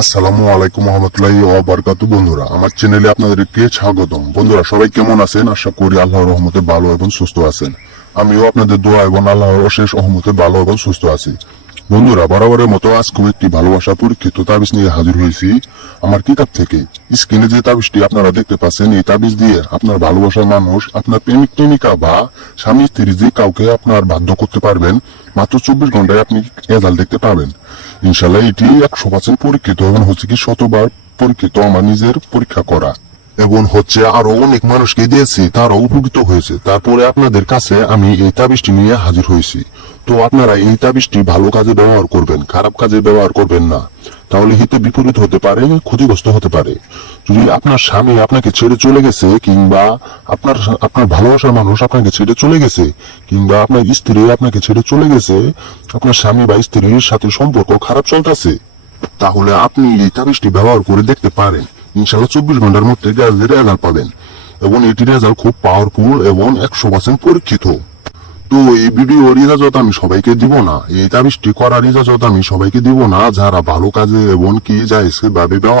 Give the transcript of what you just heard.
আসসালামু আলাইকুম রহমতুল্লাহি বারকাত বন্ধুরা, আমার চ্যানেলে আপনাদেরকে স্বাগতম। বন্ধুরা, সবাই কেমন আছেন? আশা করি আল্লাহর রহমতে ভালো এবং সুস্থ আছেন। আমিও আপনাদের দোয়া এবং আল্লাহর অশেষ রহমতে ভালো এবং সুস্থ আছি। বন্ধুরা, বরাবরের মতো একটি ভালোবাসা পরীক্ষিত তাবিজ নিয়ে হাজির হয়েছি। আমার কিতাব থেকে স্ক্রিনে যে তাবিজটি আপনারা দেখতে পাচ্ছেন, এই তাবিজ দিয়ে আপনার ভালোবাসার মানুষ, আপনার প্রেমিক প্রেমিকা বা স্বামী, স্ত্রী যে কাউকে আপনার বাধ্য করতে পারবেন, মাত্র চব্বিশ ঘন্টায় আপনি রেজাল্ট দেখতে পাবেন। ইনশাল্লাহ এটি একশো পার্সেন্ট পরীক্ষিত এবং হচ্ছে কি শতবার পরীক্ষিত আমার নিজের পরীক্ষা করা। এবং হচ্ছে আরও অনেক মানুষকে দিয়েছি, তারাও উপকৃত হয়েছে। তারপরে আপনাদের কাছে আমি এই তাবিজটি নিয়ে হাজির হয়েছি। তো আপনারা এই তাবিজটি ভালো কাজে ব্যবহার করবেন, খারাপ কাজে ব্যবহার করবেন না। তাহলে হিতে বিপরীত হতে পারে, ক্ষতিগ্রস্ত হতে পারে। যদি আপনার স্বামী আপনাকে ছেড়ে চলে গেছে, কিংবা আপনার আপনার ভালোবাসার মানুষ আপনাকে ছেড়ে চলে গেছে, কিংবা আপনার স্ত্রী আপনাকে ছেড়ে চলে গেছে, আপনার স্বামী বা স্ত্রীর সাথে সম্পর্ক খারাপ চলতেছে, তাহলে আপনি এই তাবিজটি ব্যবহার করে দেখতে পারেন। ইনশাল্লাহ চব্বিশ ঘণ্টার মধ্যে গ্যাসের রেজাল্ট পাবেন। এবং এটি রেজাল্ট খুব পাওয়ারফুল এবং একশো পার্সেন্ট পরীক্ষিত। তো এই ভিডিওর ইজাজত আমি সবাইকে দিব না। এই তাবিজটি করার ইজাজত আমি সবাইকে দিব না। যারা ভালো কাজে এবং কি যায় ভাবে ব্যবহার